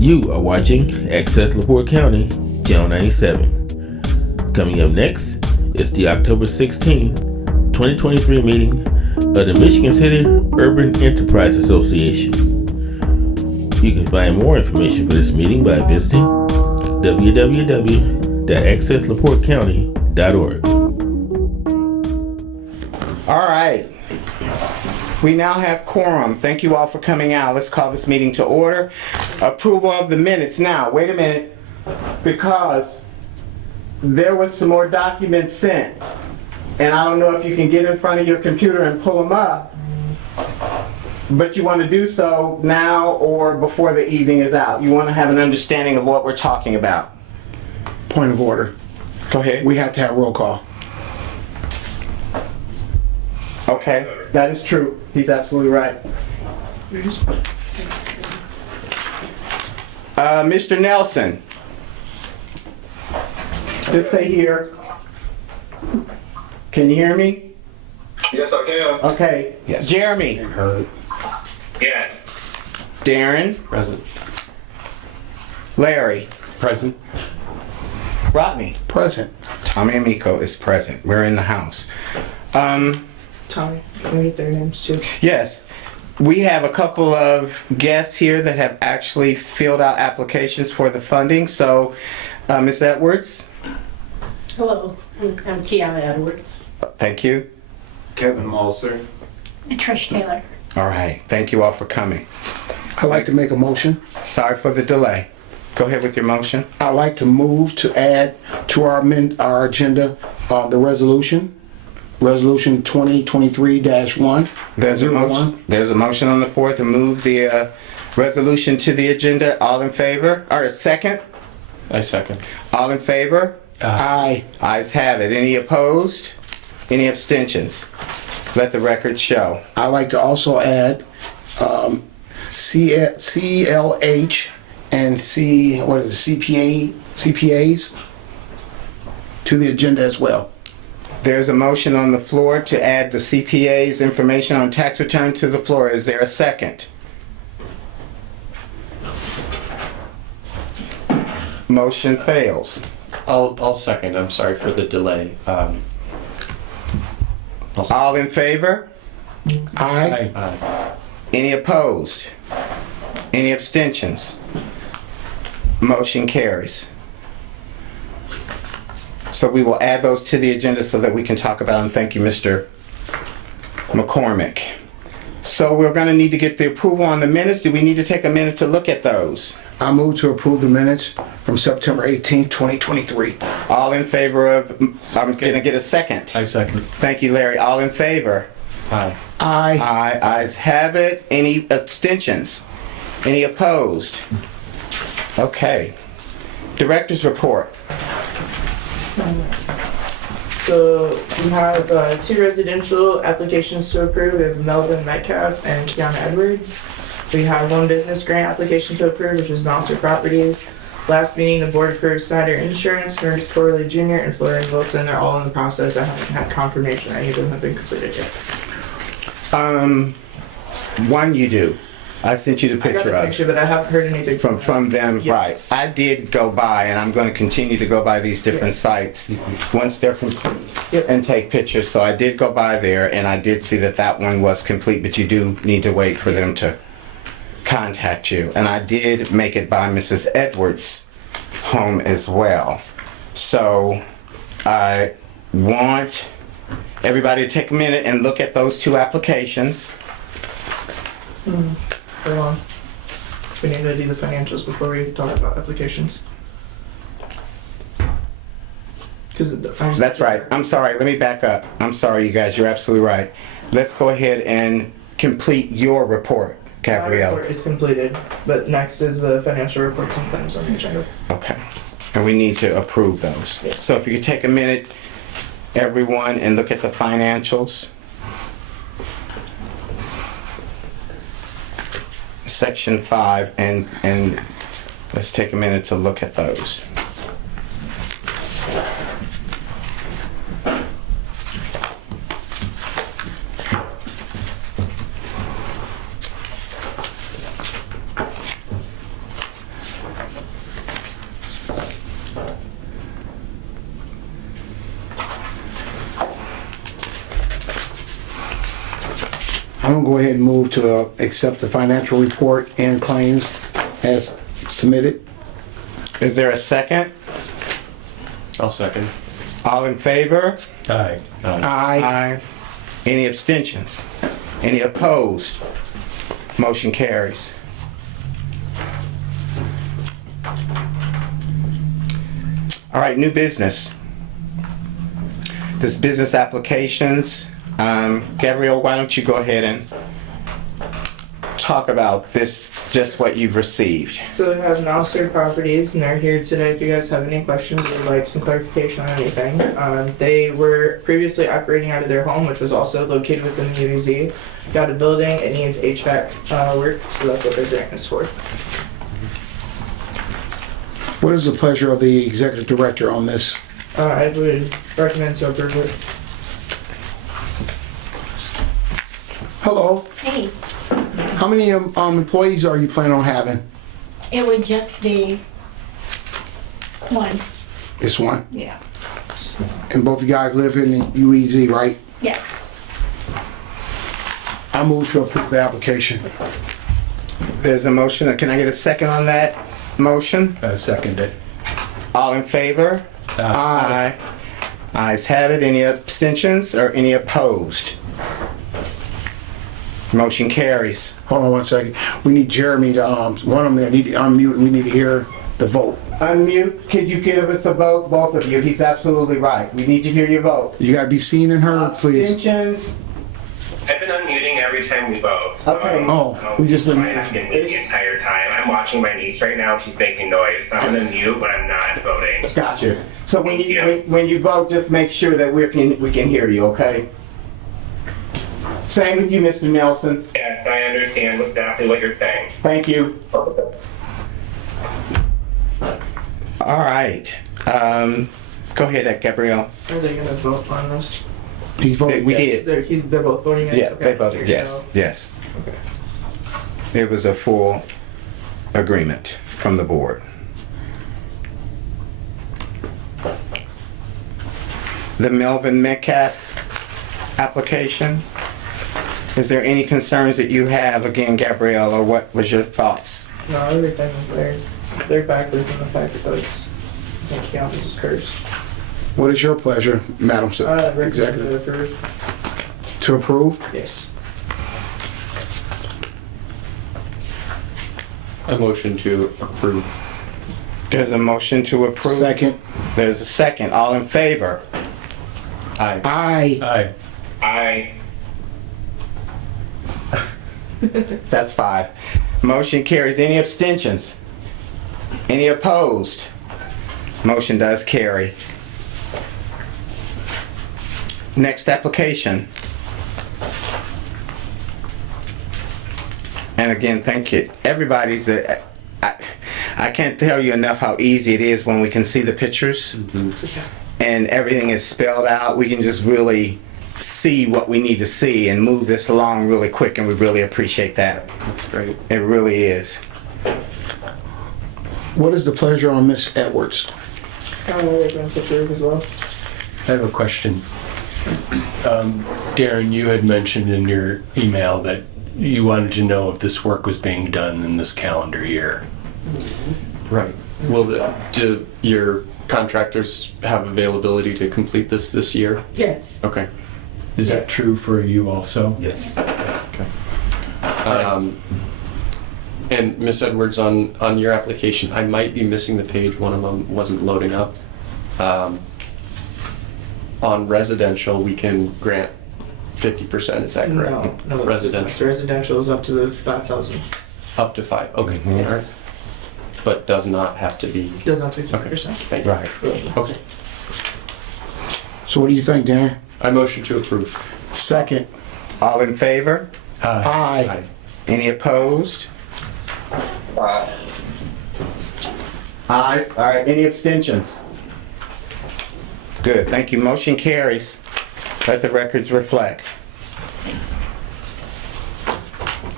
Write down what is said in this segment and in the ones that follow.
You are watching Access LaPorte County, Channel 97. Coming up next is the October 16, 2023 meeting of the Michigan City Urban Enterprise Association. You can find more information for this meeting by visiting www.accesslaportecounty.org. All right. We now have quorum. Thank you all for coming out. Let's call this meeting to order. Approval of the minutes. Now, wait a minute, because there was some more documents sent, and I don't know if you can get in front of your computer and pull them up, but you want to do so now or before the evening is out. You want to have an understanding of what we're talking about. Point of order. Go ahead. We have to have roll call. Okay, that is true. He's absolutely right. Mr. Nelson. Just say here. Can you hear me? Yes, I can. Okay. Yes. Jeremy. Yes. Darren. Present. Larry. Present. Rodney. Present. Tommy Amico is present. We're in the house. Tommy, let me get their names too. Yes. We have a couple of guests here that have actually filled out applications for the funding. So, Ms. Edwards. Hello, I'm Kiana Edwards. Thank you. Kevin Malser. And Trish Taylor. All right. Thank you all for coming. I'd like to make a motion. Sorry for the delay. Go ahead with your motion. I'd like to move to add to our agenda the resolution 2023-1. There's a motion on the floor to move the resolution to the agenda. All in favor? Or second? I second. All in favor? Aye. Ayes have it. Any opposed? Any abstentions? Let the record show. I'd like to also add CLH and CPAs to the agenda as well. There's a motion on the floor to add the CPA's information on tax return to the floor. Is there a second? Motion fails. I'll second. I'm sorry for the delay. All in favor? Aye. Aye. Any opposed? Any abstentions? Motion carries. So we will add those to the agenda so that we can talk about them. Thank you, Mr. McCormick. So we're going to need to get the approval on the minutes. Do we need to take a minute to look at those? I move to approve the minutes from September 18th, 2023. All in favor of, I'm going to get a second. I second. Thank you, Larry. All in favor? Aye. Aye. Aye. Ayes have it. Any abstentions? Any opposed? Okay. Director's report. So we have two residential applications to approve. We have Melvin Metcalf and Kiana Edwards. We have one business grant application to approve, which is Monster Properties. Last meeting, the board approved Snyder Insurance, Ernest Corley Jr., and Florian Wilson. They're all in the process. I haven't had confirmation that any of them have been completed yet. One you do. I sent you the I got picture the of picture, but I haven't heard anything from them. Yes. Right. I did go by, and I'm going to continue to go by these different sites once they're complete Yep. and take pictures. So I did go by there, and I did see that that one was complete, but you do need to wait for them to contact you. And I did make it by Mrs. Edwards' home as well. So I want everybody to take a minute and look at those two applications. Hold on. We need to do the financials before we talk about applications. That's right. I'm sorry. Let me back up. I'm sorry, you guys. You're absolutely right. Let's go ahead and complete your report, My Gabrielle. report is completed, but next is the financial reports and claims on the agenda. Okay. And we need to approve those. Yes. So if you could take a minute, everyone, and look at the financials. Section 5, and let's take a minute to look at those. I'm gonna go ahead and move to accept the financial report and claims as submitted. Is there a second? I'll second. All in favor? Aye. Aye. Aye. Any abstentions? Any opposed? Motion carries. All right, new business. This business applications. Gabrielle, why don't you go ahead and talk about this, just what you've received. So we have Nostr Properties, and they're here today if you guys have any questions or would like some clarification on anything. They were previously operating out of their home, which was also located within the UEZ. Got a building, it needs HVAC work, so that's what their grant is for. What is the pleasure of the executive director on this? I would recommend to approve it. Hello, Hey, how many employees are you planning on having? it would just be one. This one. Yeah. And both of you guys live in the UEZ, right? Yes. I move to approve the application. There's a motion. Can I get a second on that motion? I second it. All in favor? Aye. Ayes have it. Any abstentions or any opposed? Motion carries. Hold on one second. We need Jeremy to, one of them need to unmute and we need to hear the vote. Unmute. Could you give us a vote? Both of you. He's absolutely right. We need to hear your vote. You gotta be seen and heard, please. Abstentions? I've been unmuting every time we vote. So Okay. Oh, we just didn't- I have been mute the entire time. I'm watching my niece right now. She's making noise. So I'm gonna mute when I'm not voting. Gotcha. So when Thank you, you. when you vote, just make sure that we can hear you, okay? Same with you, Mr. Nelson. Yes, I understand exactly what you're saying. Thank you. All right. Go ahead, Gabrielle. Are they gonna vote on this? He's voting We yes. did. They're both voting yes? Yeah, Okay. they voted yes, yes. It was a full agreement from the board. The Melvin Metcalf application. Is there any concerns that you have, again, Gabrielle, or what was your thoughts? No, everything was they're backwards in the fact that it's, I think Keanu's is cursed. What is your pleasure, Madam Recommend Executive? to approve. To approve? Yes. A motion to approve. There's a motion to approve. Second. There's a second. All in favor? Aye. Aye. I That's 5. Motion carries. Any abstentions? Any opposed? Motion does carry. Next application. And again, thank you. Everybody's, I can't tell you enough how easy it is when we can see the pictures and everything is spelled out. We can just really see what we need to see and move this along really quick, and we really appreciate that. That's great. It really is. What is the pleasure on Miss Edwards? Recommend to approve as well. I have a question. Darren, you had mentioned in your email that you wanted to know if this work was being done in this calendar year. Right. Do your contractors have availability to complete this year? Yes. Okay. Is that true for you also? Yes. Okay. And Miss Edwards, on your application, I might be missing the page. One of them wasn't loading up. On residential, we can grant 50%. Is that correct? No, Residential residential is up to the 5,000. up to 5. Okay. All right. But does not have to be. Doesn't have to be Okay. 50%. Thank you. Okay. So what do you think, Darren? I motion to approve. Second. All in favor? Aye. Aye. Any opposed? Ayes. All right, any abstentions? Good, thank you. Motion carries. Let the records reflect.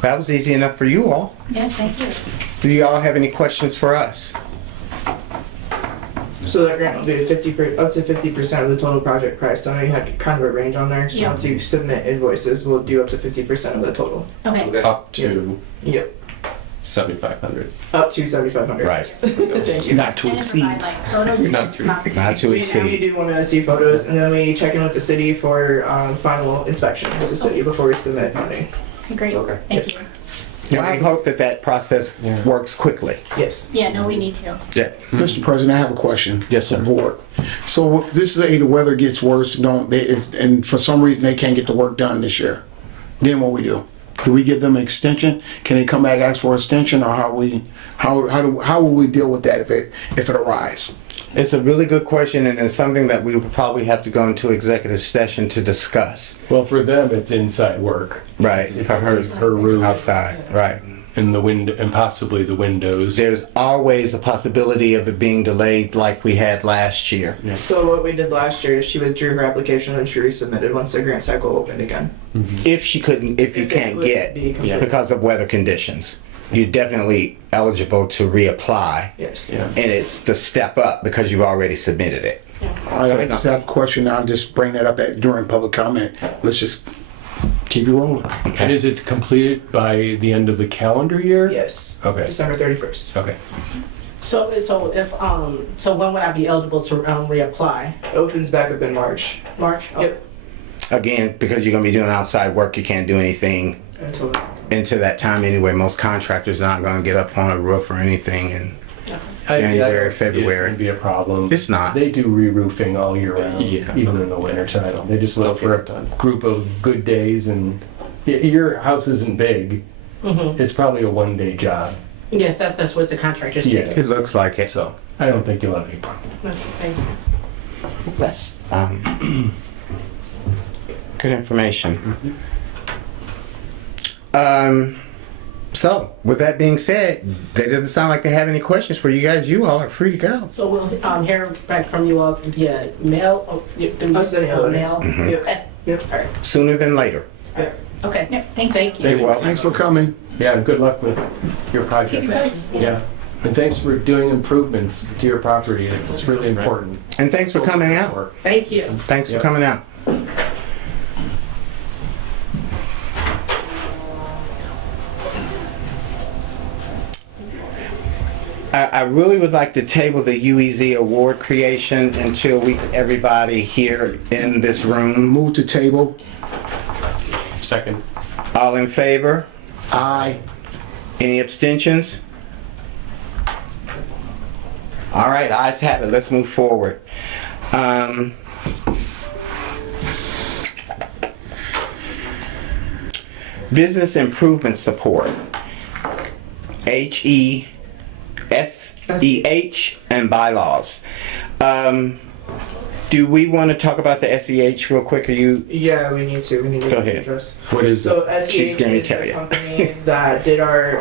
That was easy enough for you all. Yes, thank you. Do you all have any questions for us? So that grant will be up to 50% of the total project price. So I know you had kind of a range on there. So Yeah. once you submit invoices, we'll do up to 50% of the total. Okay. Up to Yep. 7,500. Up to 7,500. Right. Thank you. Not to And then exceed. provide like photos. Not to possibly. Not to We exceed. do want to see photos, and then we check in with the city for final inspection with the city before we submit funding. Great, Okay. thank you. And we hope that that process works quickly. Yes. Yeah, no, we need to. Yes. Mr. President, I have a question. Yes, sir. Board. So this is the weather gets worse, and for some reason they can't get the work done this year. Then what we do? Do we give them an extension? Can they come back ask for extension, or how will we deal with that if it arises? It's a really good question, and it's something that we would probably have to go into executive session to discuss. Well, for them, it's inside work. Right. It's For her roof Outside, right. and the window, and possibly the windows. There's always a possibility of it being delayed like we had last year. So what we did last year is she withdrew her application and she resubmitted once the grant cycle opened again. If you can't would get be complete. because of weather conditions, you're definitely eligible to reapply. Yes. Yeah. And it's the step up because you've already submitted it. I just have a question. I'll just bring that up during public comment. Let's just keep it rolling. And is it completed by the end of the calendar year? Yes. Okay. December 31st. Okay. So when would I be eligible to reapply? It opens back up in March. March? Oh, Yep. Again, because you're gonna be doing outside work, you can't do anything Until into that time anyway. Most contractors are not gonna get up on a roof or anything, and January, don't see it February. can be a problem. It's not. They do re-roofing all year round, Yeah. even in the winter time. They just look Okay, for a done. group of good days, and your house isn't big. It's probably a one-day job, yes, that's what the contractor Yeah. said. it looks like it. so I don't think you'll have any problem. Thank you. That's good information. So, with that being said, that doesn't sound like they have any questions for you guys. You all are free to go. So we'll hear back from you all via mail? I'll send you a letter. Mail? Yep. Okay. Yep. All right. Sooner than later. Okay. Yeah, thank you. You're welcome. Thanks for coming. Yeah, and good luck with your Keep project. you posted. Yeah, and thanks for doing improvements to your property. It's really important. And thanks for coming out. Thank you. Thanks for Yep. coming out. I really would like to table the UEZ award creation until everybody here in this room. Move to table. Second. All in favor? Aye. Any abstentions? All right, ayes have it. Let's move forward. Business improvement support. HESEH and bylaws. Do we want to talk about the SEH real quick? Are you? Yeah, we need to. We need to Go ahead. address. What is So it? She's SEH gonna is tell the you. company that did our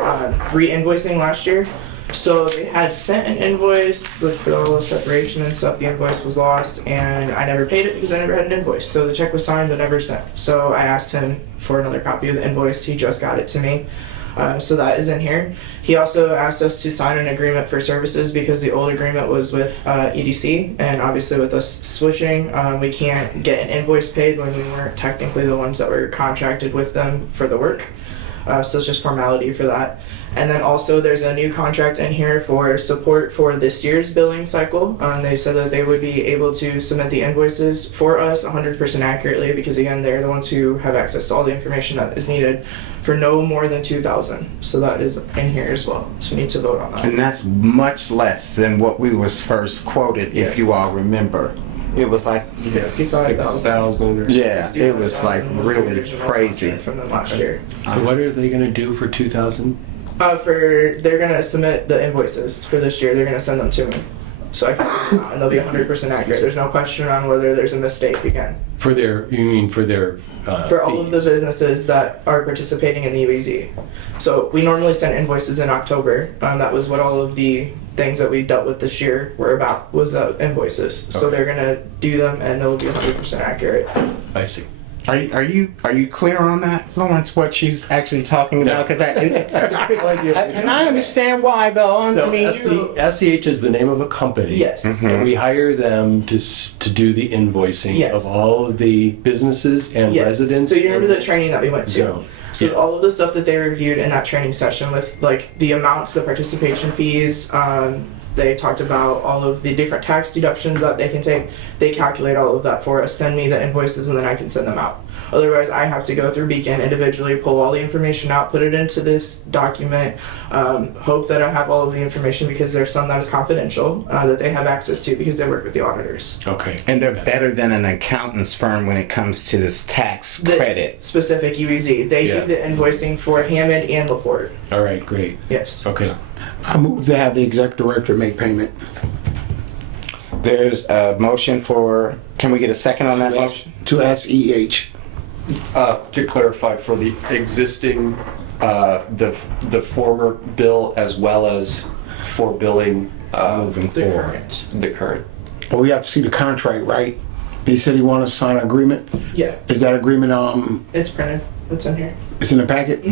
re-invoicing last year. So they had sent an invoice with all the separation and stuff. The invoice was lost, and I never paid it because I never had an invoice. So the check was signed but never sent. So I asked him for another copy of the invoice. He just got it to me. So that is in here. He also asked us to sign an agreement for services because the old agreement was with EDC, and obviously with us switching, we can't get an invoice paid when we weren't technically the ones that were contracted with them for the work. So it's just formality for that. And then also there's a new contract in here for support for this year's billing cycle. They said that they would be able to submit the invoices for us 100% accurately because again, they're the ones who have access to all the information that is needed for no more than 2,000. So that is in here as well. So we need to vote on that. And that's much less than what we was first quoted, if Yes. you all remember. It was like, 65,000. 6,000 or yeah, it was like 65,000 was the really original crazy. contract from them last year. So what are they gonna do for 2,000? They're gonna submit the invoices for this year. They're gonna send them to me, so I can, and they'll be 100% accurate. There's no question on whether there's a mistake again. For their, you mean for their For all of the fees? businesses that are participating in the UEZ. So we normally send invoices in October. That was what all of the things that we dealt with this year were about, was invoices. So Okay. they're gonna do them and they'll be 100% accurate. I see. Are you clear on that, Lawrence? What she's actually talking about? Because and I understand why, though. I mean, SEH is the name of a company. Yes. And we hire them to do the invoicing Yes. of all of the businesses and Yes. residents. So you remember the training that we went to? Zone. So Yes. all of the stuff that they reviewed in that training session with like the amounts, the participation fees, they talked about all of the different tax deductions that they can take. They calculate all of that for us, send me the invoices, and then I can send them out. Otherwise, I have to go through Beacon individually, pull all the information out, put it into this document, hope that I have all of the information because there's some that is confidential that they have access to because they work with the auditors. Okay. and they're better than an accountant's firm when it comes to this tax This credit. specific UEZ. They Yeah. do the invoicing for Hammond and LaPorte. All right, great. Yes. Okay. I move to have the executive director make payment. There's a motion for. Can we get a second on that motion? To SEH. To clarify, for the existing, the former bill as well as for billing, Moving The forward. current. the current. Well, we have to see the contract, right? He said he wanted to sign an agreement. Yeah. Is that agreement, It's printed. It's in here. it's in the packet?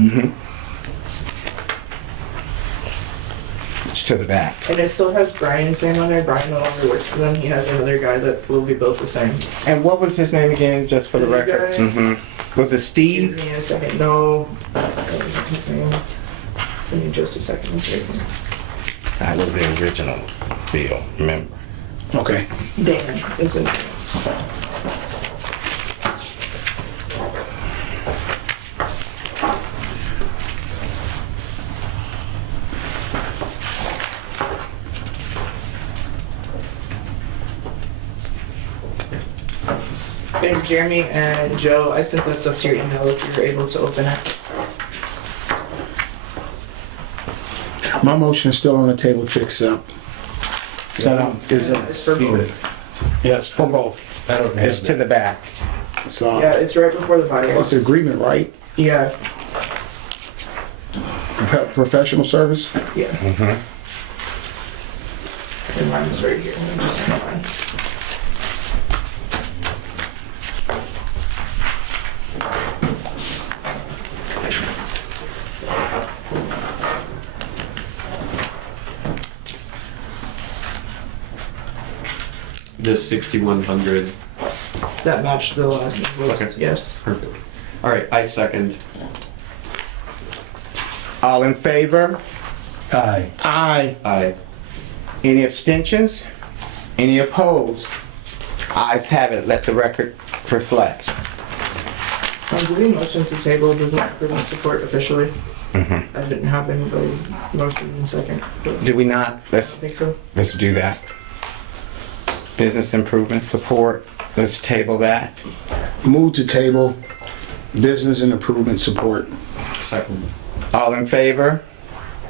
It's to the back. And it still has Brian's name on there. Brian no longer works for them. He has another guy that will be both the same. And what was his name again, just for the The record? guy- Was it Steve? Give me a second. No. His name. Give me just a second. Let's wait. That was the original bill, remember? Okay. Dan is in. And Jeremy and Joe, I sent this stuff to your email if you were able to open it. My motion is still on the table to accept. Send out, is It's for both. yes, for both. I don't have It's to the back. So, Yeah, it's right before the body. what's the agreement, right? Yeah, Professional service? yeah. And mine is right here. Let me just find mine. The 6,100. That matched the last invoice. Okay. Yes. Perfect. All right, I second. All in favor? Aye. Aye. Aye. Any abstentions? Any opposed? Ayes have it. Let the record reflect. I'm doing motion to table does not prevent support officially. I didn't have anybody motion in second. But I Do we not? Let's think so. do that. Business improvement support. Let's table that. Move to table business and improvement support. Second. All in favor?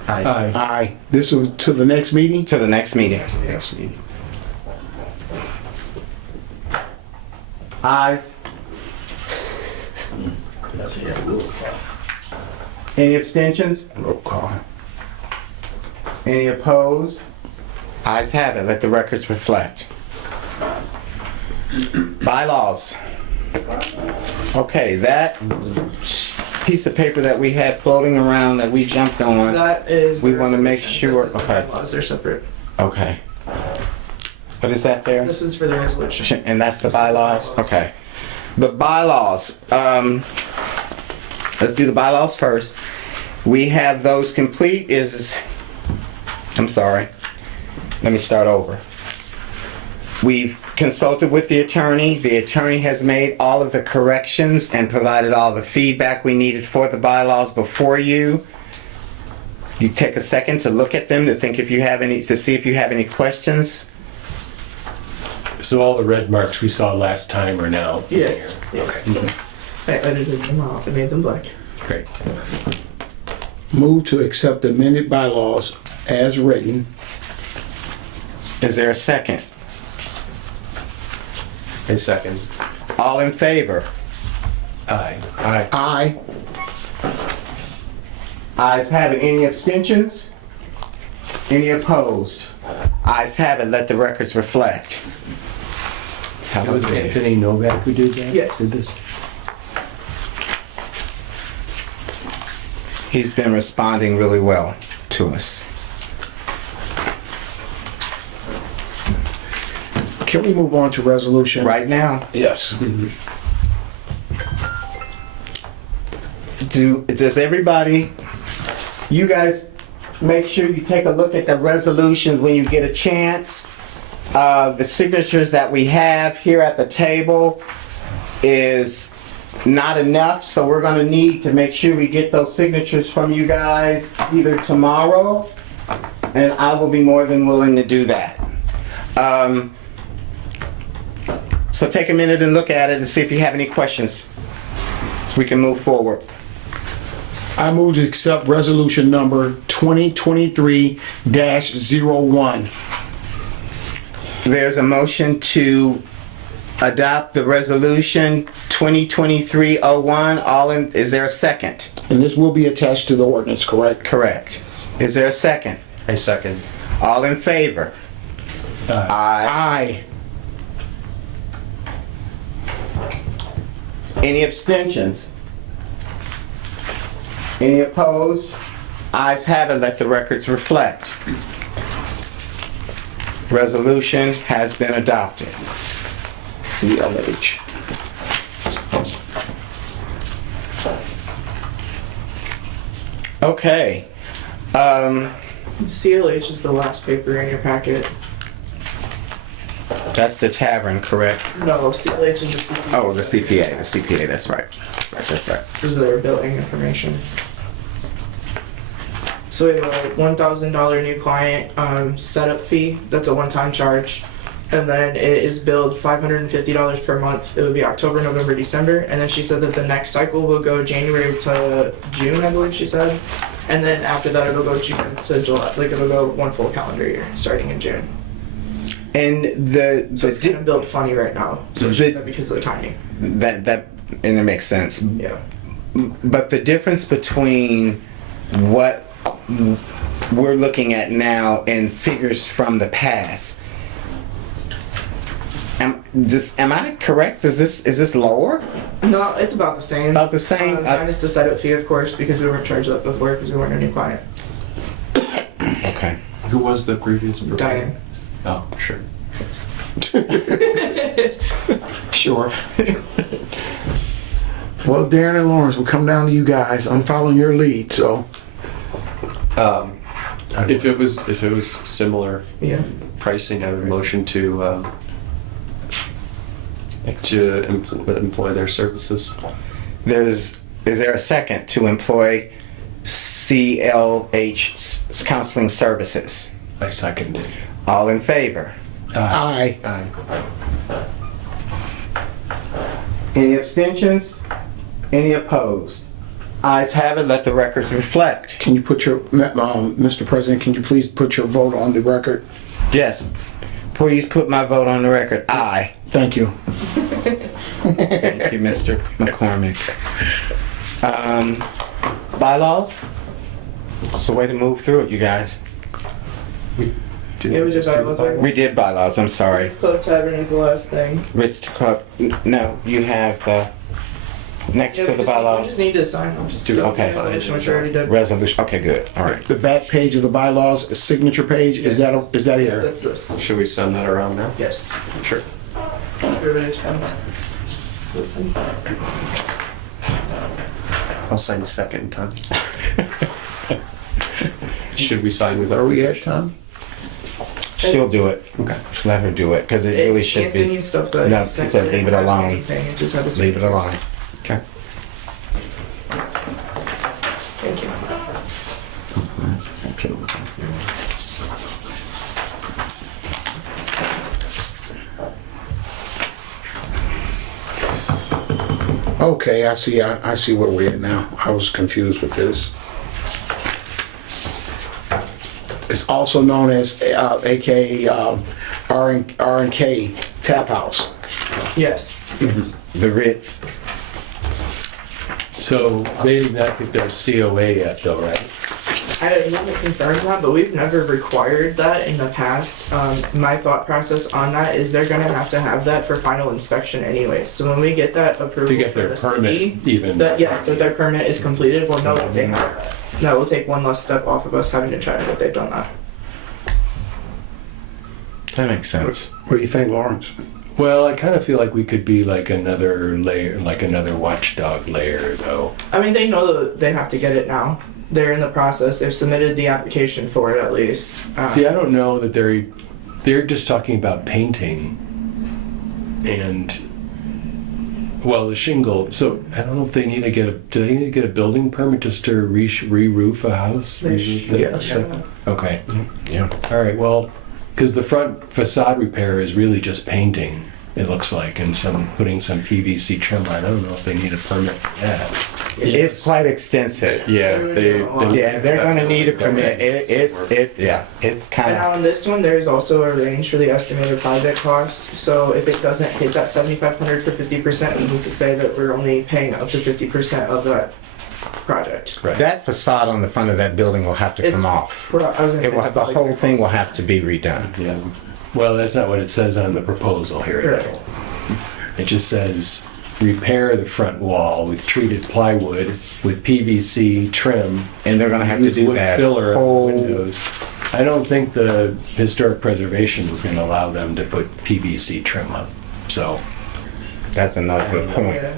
Aye. Aye. This will to the next meeting? To the next meeting. Next meeting. Ayes. Any abstentions? Roll call. Any opposed? Ayes have it. Let the records reflect. Bylaws. Okay, that piece of paper that we had floating around that we jumped on. That is. We the wanna make resolution. sure- This is the okay. bylaws. They're separate. Okay. What is that there? This is for the resolution. And that's the bylaws? Okay. The bylaws, let's do the bylaws first. We have those complete I'm sorry. Let me start over. We've consulted with the attorney. The attorney has made all of the corrections and provided all the feedback we needed for the bylaws before you. You take a second to look at them, to see if you have any questions. So all the red marks we saw last time are now. Yes. Yes. I edited them out. I made them black. Great. Move to accept the amended bylaws as written. Is there a second? I second. All in favor? Aye. Aye. Aye. Ayes have it. Any abstentions? Any opposed? Ayes have it. Let the records reflect. It was Anthony Novak who did that? Yes. Did this? He's been responding really well to us. Can we move on to resolution? Right now, Yes. does everybody, you guys make sure you take a look at the resolutions when you get a chance. The signatures that we have here at the table is not enough, so we're gonna need to make sure we get those signatures from you guys either tomorrow, and I will be more than willing to do that. So take a minute and look at it and see if you have any questions, so we can move forward. I move to accept resolution number 2023-01. There's a motion to adopt the resolution 2023-01. Is there a second? And this will be attached to the ordinance, correct? Correct. Is there a second? I second. All in favor? Aye. Any abstentions? Any opposed? Ayes have it, let the records reflect. Resolution has been adopted. CLH. Okay. CLH is the last paper in your packet. That's the tavern, correct? No, CLH is the CPA. Oh, the CPA, that's right. That's right. This is their billing information. So we have a $1,000 new client setup fee. That's a one-time charge. And then it is billed $550 per month. It would be October, November, December. And then she said that the next cycle will go January to June, I believe she said. And then after that, it'll go June to July. Like it'll go one full calendar year, starting in June. And So it's kind of billed funny right now. So she said because of the timing. and it makes sense. Yeah. But the difference between what we're looking at now and figures from the past, am I correct? Is this lower? No, it's about the same. About the same? Minus the setup fee, of course, because we weren't charged that before because we weren't a new client. Okay. Who was the previous provider? Diane. Oh, sure. Sure. Well, Darren and Lawrence, we'll come down to you guys. I'm following your lead, so. If it was similar Yeah. pricing, I would motion to employ their services. Is there a second to employ CLH Counseling Services? I second it. All in favor? Aye. Aye. Any abstentions? Any opposed? Ayes have it, let the records reflect. Can you put your, Mr. President, can you please put your vote on the record? Yes, please put my vote on the record. Aye. Thank you. Thank you, Mr. McCormick. Bylaws? It's a way to move through it, you guys. Yeah, we just bylaws. We did bylaws, I'm sorry. Ritz Club Tavern is the last thing. Ritz Club, no, you have the, next to the We bylaws, just need to sign them. Okay. Resolution, which we already did. resolution, okay, good, all right. The back page of the bylaws, a signature page, is that here? That's this. Should we send that around now? Yes. Sure. Everybody's pens. I'll sign second time. Should we sign with? Are we at time? She'll do it. Okay. Let her do it, because it really should Anthony be. stuff that No, he she sent said in leave it didn't have alone. anything, it just had to Leave it alone. Okay. Thank you. Okay, I see where we're at now. I was confused with this. It's also known as AKA R&K Tap House. Yes. The Ritz. So they did not get their COA yet though, right? I haven't confirmed that, but we've never required that in the past. My thought process on that is they're gonna have to have that for final inspection anyway. So when we get that approval To get for their the permit city, even. that yes, so their permit is completed, we'll know that they have that. that will take one less step off of us having to try it if they've done that. That makes sense. What do you think, Lawrence? Well, I kind of feel like we could be like another layer, like another watchdog layer, though. I mean, they know that they have to get it now. They're in the process. They've submitted the application for it at least. See, I don't know that they're just talking about painting and, well, the shingle. So I don't know if they need to do they need to get a building permit just to re-roof a house? They Re-roof it? Yes. Yeah. Okay. Yeah. All right. Well, because the front facade repair is really just painting, it looks like, and putting some PVC trim on. I don't know if they need a permit for that. It's quite extensive. Yeah, Yeah, they're gonna need a permit. It's kind And now of, on this one, there's also a range for the estimated project cost. So if it doesn't hit that 7,500 for 50%, we need to say that we're only paying up to 50% of that project. Right. that facade on the front of that building will have to come off. I was gonna It will, say, the whole thing will have to be redone. Yeah. Well, that's not what it says on the proposal here. Right. though. It just says repair the front wall with treated plywood with PVC trim. And they're gonna have to Use do wood that filler on the whole, windows. I don't think the historic preservation is going to allow them to put PVC trim up. So that's another good point. Yeah.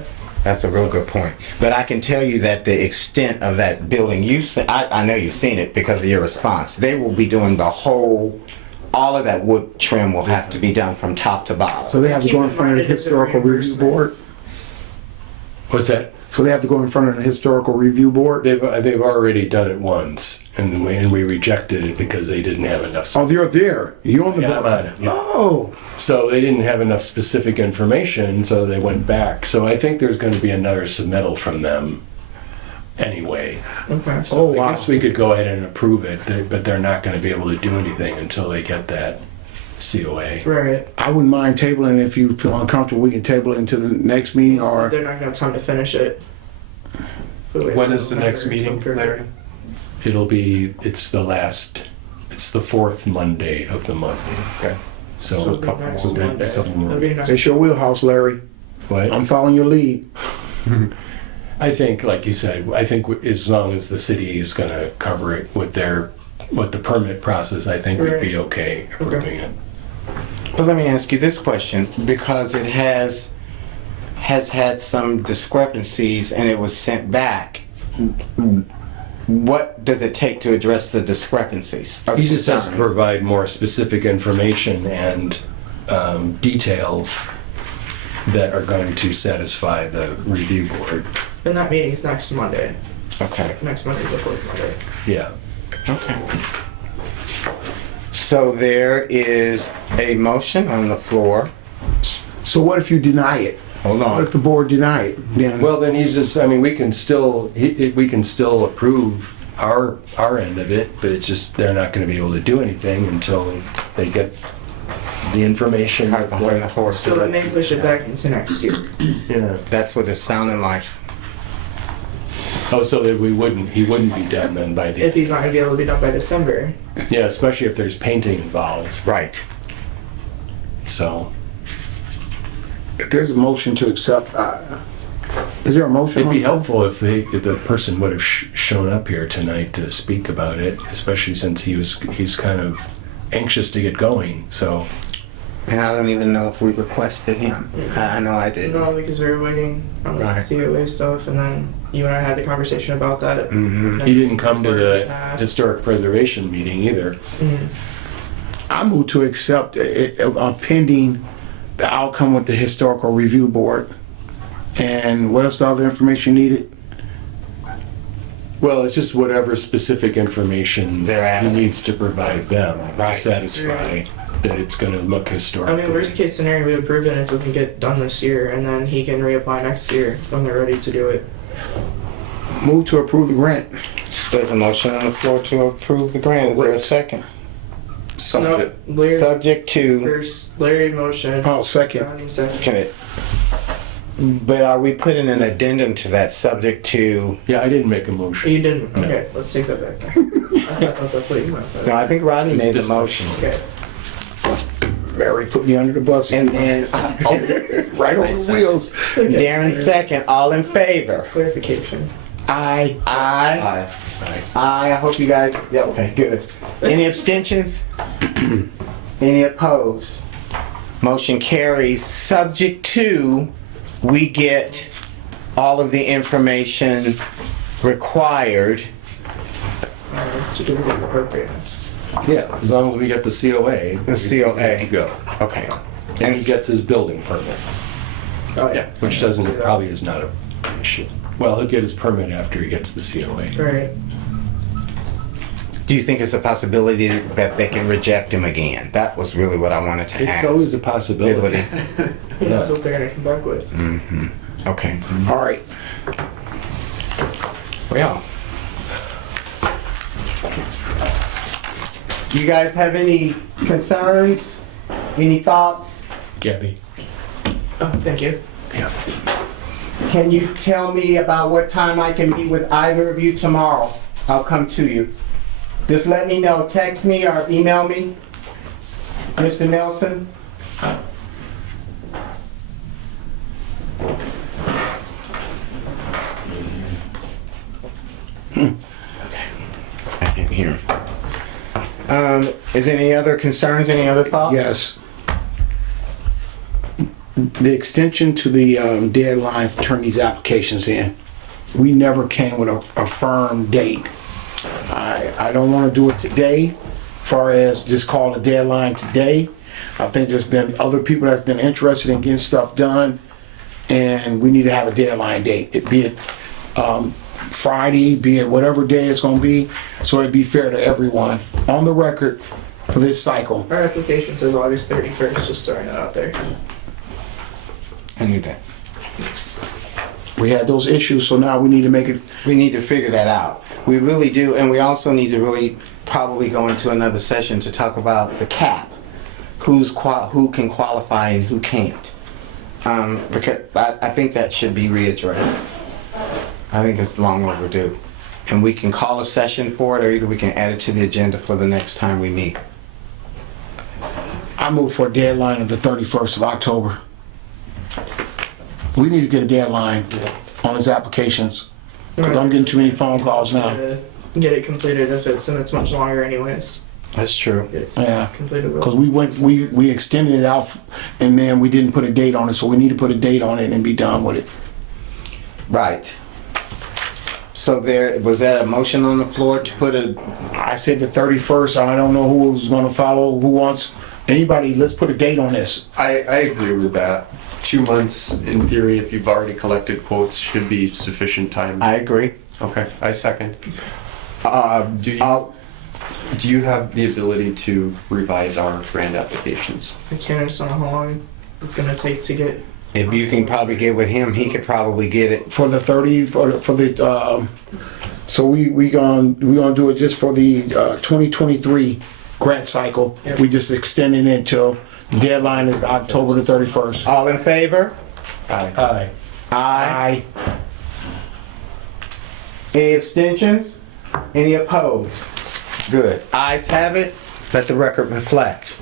That's a real good point. But I can tell you that the extent of that building, I know you've seen it because of your response. They will be doing all of that wood trim will have to be done from top to bottom. So they have to Keep go in in front of mind the it is a historical review reimbursement. board? what's that? So they have to go in front of the historical review board? They've already done it once, and we rejected it because they didn't have enough. Oh, you're there. You're on the Yeah, I'm board. on it, yeah. Oh, So they didn't have enough specific information, so they went back. So I think there's going to be another submittal from them anyway. Okay. So Oh, wow. I guess we could go ahead and approve it, but they're not going to be able to do anything until they get that COA. Right. I wouldn't mind tabling it if you feel uncomfortable. We can table it into the next meeting or, They're not gonna have time to finish it. When is the next meeting, Larry? It's the fourth Monday of the month. Okay. So So it'll be next Monday. couple more It'll be weeks. next- it's your wheelhouse, Larry. What? I'm following your lead. I think, like you said, I think as long as the city is going to cover it with the permit process, I think we'd be okay approving it. But let me ask you this question, because it has had some discrepancies and it was sent back. What does it take to address the discrepancies? or He just has to concerns? provide more specific information and details that are going to satisfy the review board. And that meeting's next Monday. Okay, Next Monday's the fourth Monday. Yeah. okay. So there is a motion on the floor. So what if you deny it? Hold What on. if the board deny it? Then, Well, then we can still approve our end of it, but it's just, they're not going to be able to do anything until they get the information. Cart behind the horse. So it may push it back into next year. Yeah. That's what it's sounding like. Oh, so that he wouldn't be done then by the, If he's not gonna be able to be done by December. yeah, especially if there's painting involved, Right. so. if there's a motion to accept, is there a motion? It'd be on- helpful if the person would have shown up here tonight to speak about it, especially since he's kind of anxious to get going, so. And I don't even know if we requested him. I know I didn't. No, because we were waiting on the Right. COA stuff, and then you and I had the conversation about that. Mhm. He didn't come to the Asked. historic preservation meeting either. I move to accept pending the outcome with the historical review board. And what else, the other information needed? Well, it's just whatever specific information They're he asking. needs to provide them to Right. satisfy that it's gonna look historic. I mean, worst case scenario, we approve it and it doesn't get done this year, and then he can reapply next year when they're ready to do it. Move to approve the grant. There's a motion on the floor to approve the grant. Is there a second? Subject. No, Larry Subject to, first, Larry motion. Oh, second. Donnie second. okay. But are we putting an addendum to that subject to, Yeah, I didn't make a motion. You didn't? Okay, let's take that back. I thought that's what you meant. but- no, I think Rodney made the Just- motion. Okay. Larry put me under the bus. And then Right on the wheels. Darren second, all in favor? Clarification. Aye. Aye. Aye. Aye, I hope you guys, yeah, okay, good. Any abstentions? Any opposed? Motion carries, subject to we get all of the information required. Certificate of appropriateness. Yeah, as long as we get the COA. The COA. Go. Okay. And he gets his building permit. Oh, yeah. Which doesn't, probably is not an issue. Well, he'll get his permit after he gets the COA. Right. Do you think it's a possibility that they can reject him again? That was really what I wanted to ask. It's always a possibility. Who knows what they're gonna come back with? Okay. All right. Well. You guys have any concerns? Any thoughts? Gabby. Oh, thank you. Can you tell me about what time I can meet with either of you tomorrow? I'll come to you. Just let me know. Text me or email me. Mr. Nelson? I can't hear. Is any other concerns, any other thoughts? Yes. The extension to the deadline for turning these applications in, we never came with a firm date. I don't want to do it today, far as just call a deadline today. I think there's been other people that's been interested in getting stuff done, and we need to have a deadline date. Be it Friday, be it whatever day it's going to be, so it'd be fair to everyone. On the record for this cycle. Our application says August 31st, just throwing that out there. I knew that. We had those issues, so now we need to make it. We need to figure that out. We really do, and we also need to really probably go into another session to talk about the cap. Who can qualify and who can't. Because I think that should be readdressed. I think it's long overdue. And we can call a session for it, or either we can add it to the agenda for the next time we meet. I move for a deadline of the 31st of October. We need to get a deadline on his applications. Because I'm getting too many phone calls now. Get it completed if it's much longer anyways. That's true. Get it Yeah. completed. Because we extended it out, and then we didn't put a date on it, so we need to put a date on it and be done with it. Right. So was that a motion on the floor to put a, I said the 31st, I don't know who was gonna follow, who wants, anybody, let's put a date on this. I agree with that. 2 months, in theory, if you've already collected quotes, should be sufficient time. I agree. Okay, I second. I'll- Do you have the ability to revise our grant applications? I can't understand how long it's gonna take to get. If you can probably get with him, he could probably get it. For the 30, so we gonna do it just for the 2023 grant cycle. Yep. We just extending it till deadline is October the 31st. All in favor? Aye. Aye. Any abstentions? Any opposed? Good. Ayes have it. Let the record reflect.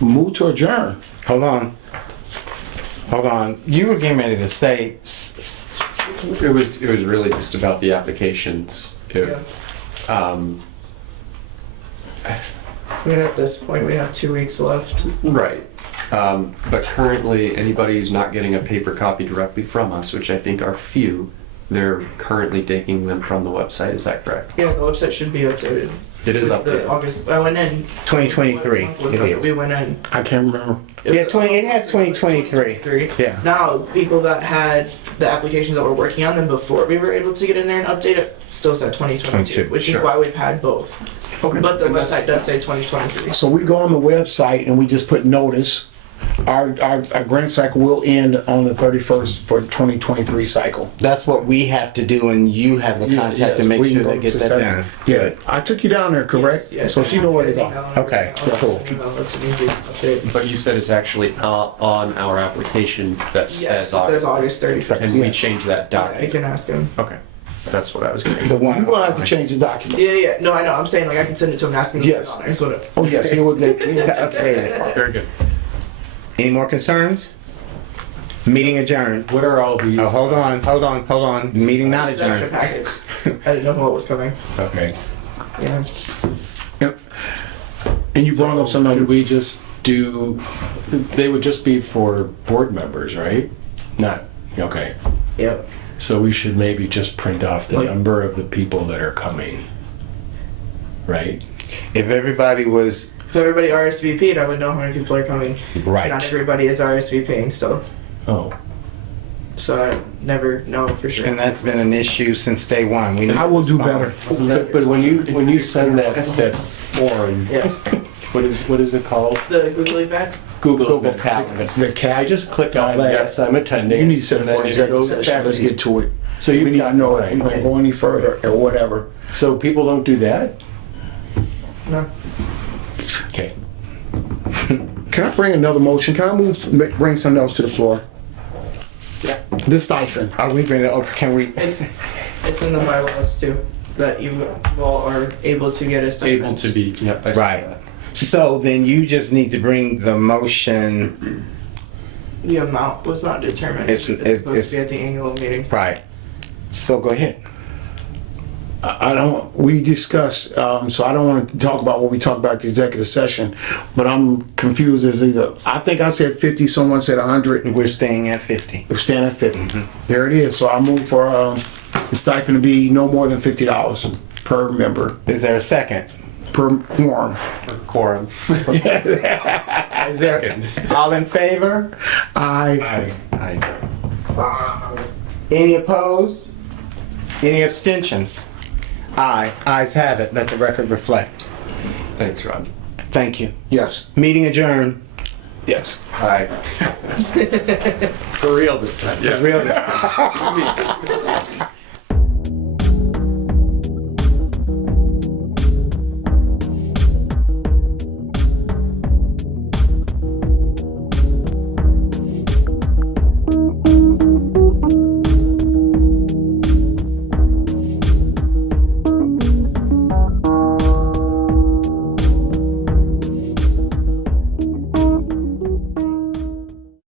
Move to adjourn. Hold on. You were getting ready to say, It was really just about the applications. At this point, we have 2 weeks left. Right. But currently, anybody who's not getting a paper copy directly from us, which I think are few, they're currently taking them from the website. Is that correct? Yeah, the website should be updated. It is The updated. August, I went in. 2023. What month was It it? is. We went in. I can't remember. Yeah, it has 2023. Yeah. Now, people that had the applications that were working on them before we were able to get in there and update it still said 2022, which Sure. is why we've had both. Okay. But the And that's- website does say 2023. So we go on the website and we just put notice. Our grant cycle will end on the 31st for 2023 cycle. That's what we have to do, and you have the contact to make we can sure go they get to that second. done. Yeah, I took you down there, correct? Yes, So she know where to go. Okay, cool. That's an easy update. But you said it's actually on our application that Yes, says it says August. August 31st. And we changed that I document. can ask him. Okay, that's what I was getting. The You're one. gonna have to change the document. Yeah. No, I know. I'm saying like I can send it to him and ask him. Yes. To put it on there, so that- Oh, yes, he would. Okay. Very good. Any more concerns? Meeting adjourned. What are all these? Oh, hold on. Meeting not Just extra adjourned. packets. I didn't know what was coming. Okay. Yeah. Yep. And you brought up some Should other, we just do, they would just be for board members, right? Not, okay. Yep. So we should maybe just print off the Like- number of the people that are coming. Right? If everybody was If everybody RSVP'd, I would know how many people are coming. Not right, everybody is RSVPing still, Oh, so I never know for sure. and that's been an issue since day one. We need I will do to better. but when you send that form, Yes. what is it called? The Google event? Google Calendar. I just click on yes, I'm attending. You need to set and it then for it executive goes session. back. Let's get to it. So We you've need got to know if we're mine. gonna go any further or whatever. So people don't do that? No. Okay. Can I bring another motion? Can I bring something else to the floor? Yeah. This stipend. Are we going to? Can we? It's in the bylaws too, that you all are able to get a stipend. Able to be, yep. I saw Right. that. So then you just need to bring the motion. The amount was not determined. It's It's- supposed to be at the annual meeting. Right. So go ahead. We discussed, so I don't want to talk about what we talked about at the executive session, but I'm confused as either, I think I said 50, someone said 100. We're staying at 50. We're staying at 50. There it is. So I move for the stipend to be no more than $50 per member, Is there a second? per quorum. Quorum. Is there? All in favor? I, Any opposed? Any abstentions? Aye. Ayes have it. Let the record reflect. Thanks, Rod. Thank you. yes. Meeting adjourned. Yes. Aye. For real this time. Yeah. Really?